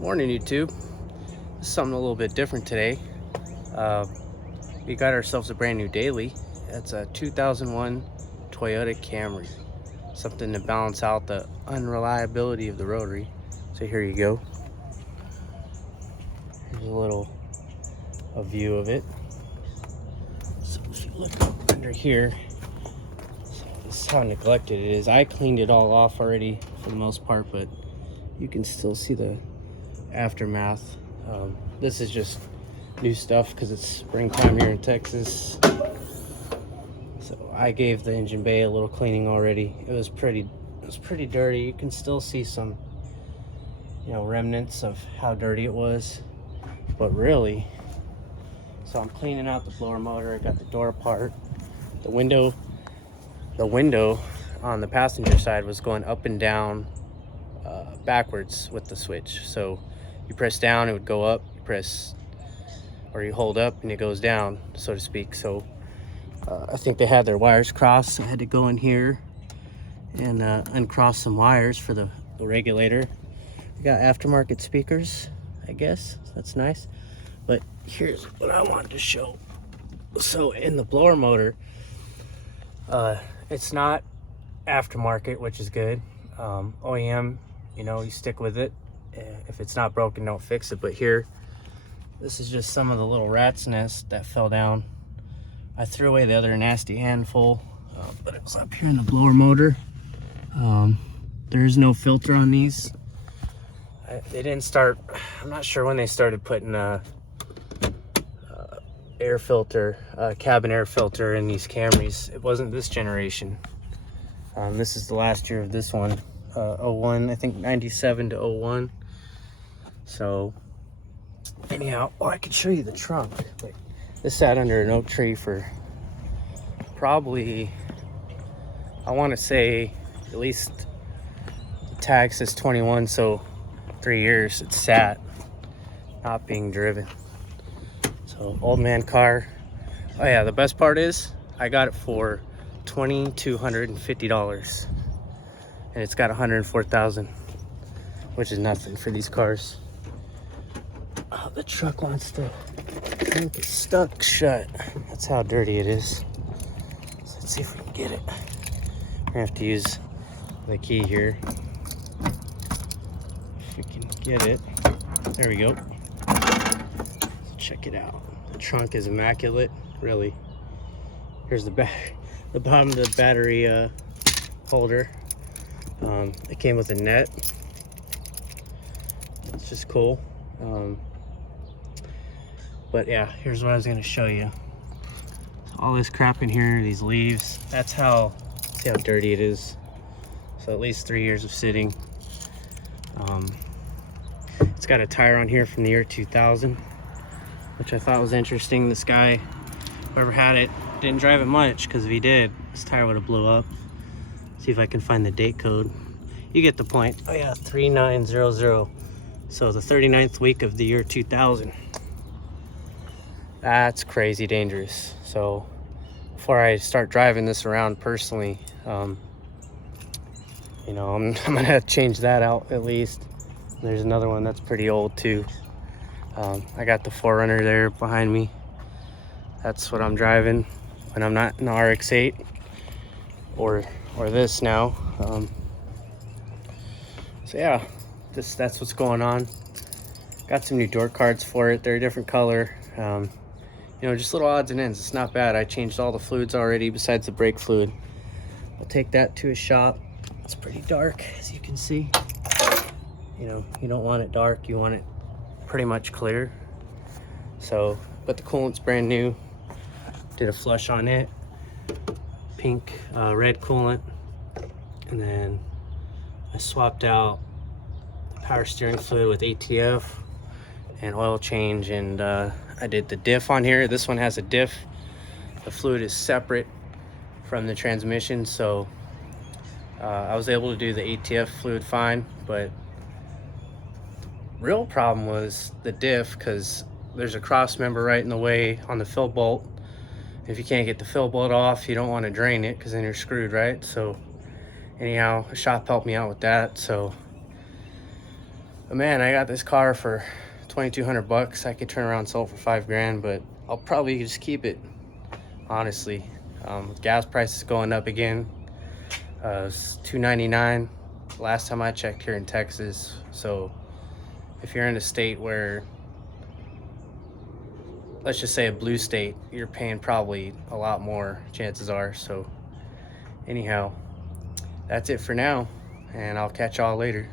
Morning, YouTube. This is something a little bit different today. We got ourselves a brand new daily. It's a 2001 Toyota Camry. Something to balance out the unreliability of the rotary. So here you go. Here's a view of it. So if you look up under here, so this is how neglected it is. I cleaned it all off already for the most part, but you can still see the aftermath. This is just new stuff because it's springtime here in Texas. So I gave the engine bay a little cleaning already. It was pretty dirty. You can still see some, remnants of how dirty it was. But really, so I'm cleaning out the blower motor. I got the door apart. The window on the passenger side was going up and down backwards with the switch. So you press down, it would go up. You press, or you hold up and it goes down, so to speak. So I think they had their wires crossed. So I had to go in here and uncross some wires for the regulator. We got aftermarket speakers, I guess. That's nice. But here's what I wanted to show. So in the blower motor, it's not aftermarket, which is good. OEM, you stick with it. If it's not broken, don't fix it. But here, this is just some of the little rat's nest that fell down. I threw away the other nasty handful, but it was up here in the blower motor. There's no filter on these. They didn't start, I'm not sure when they started putting air filter, cabin air filter in these Camrys. It wasn't this generation. This is the last year of this one, 01, I think 97 to 01. So anyhow, I could show you the trunk. But this sat under an oak tree for probably, I want to say at least the tag says 21, so 3 years it sat, not being driven. So old man car. Oh yeah, the best part is I got it for $2,250 and it's got 104,000, which is nothing for these cars. Oh, the truck wants to think it's stuck shut. That's how dirty it is. So let's see if we can get it. We're gonna have to use the key here. If we can get it. There we go. Check it out. The trunk is immaculate, really. Here's the bottom of the battery holder. It came with a net. It's just cool. But yeah, here's what I was going to show you. So all this crap in here, these leaves, see how dirty it is. So at least 3 years of sitting. It's got a tire on here from the year 2000, which I thought was interesting. This guy, whoever had it, didn't drive it much, because if he did, this tire would have blew up. See if I can find the date code. You get the point. Oh yeah, 3900. So the 39th week of the year 2000. That's crazy dangerous. So before I start driving this around personally, I'm gonna change that out at least. There's another one that's pretty old too. I got the 4Runner there behind me. That's what I'm driving when I'm not in the RX-8 or this now. So yeah, that's what's going on. Got some new door cards for it. They're a different color. Just little odds and ends. It's not bad. I changed all the fluids already besides the brake fluid. I'll take that to a shop. It's pretty dark, as you can see. You don't want it dark. You want it pretty much clear. So, but the coolant's brand new. Did a flush on it. Pink, red coolant. And then I swapped out the power steering fluid with ATF and oil change, and I did the diff on here. This one has a diff. The fluid is separate from the transmission, so I was able to do the ATF fluid fine, but real problem was the diff, because there's a cross member right in the way on the fill bolt. If you can't get the fill bolt off, you don't want to drain it, because then you're screwed, right? So anyhow, a shop helped me out with that. So But man, I got this car for 2,200 bucks. I could turn around and sell it for 5 grand, but I'll probably just keep it, honestly. With gas prices going up again. It's $2.99 last time I checked here in Texas. So if you're in a state where, let's just say a blue state, you're paying probably a lot more, chances are. So anyhow, that's it for now, and I'll catch y'all later.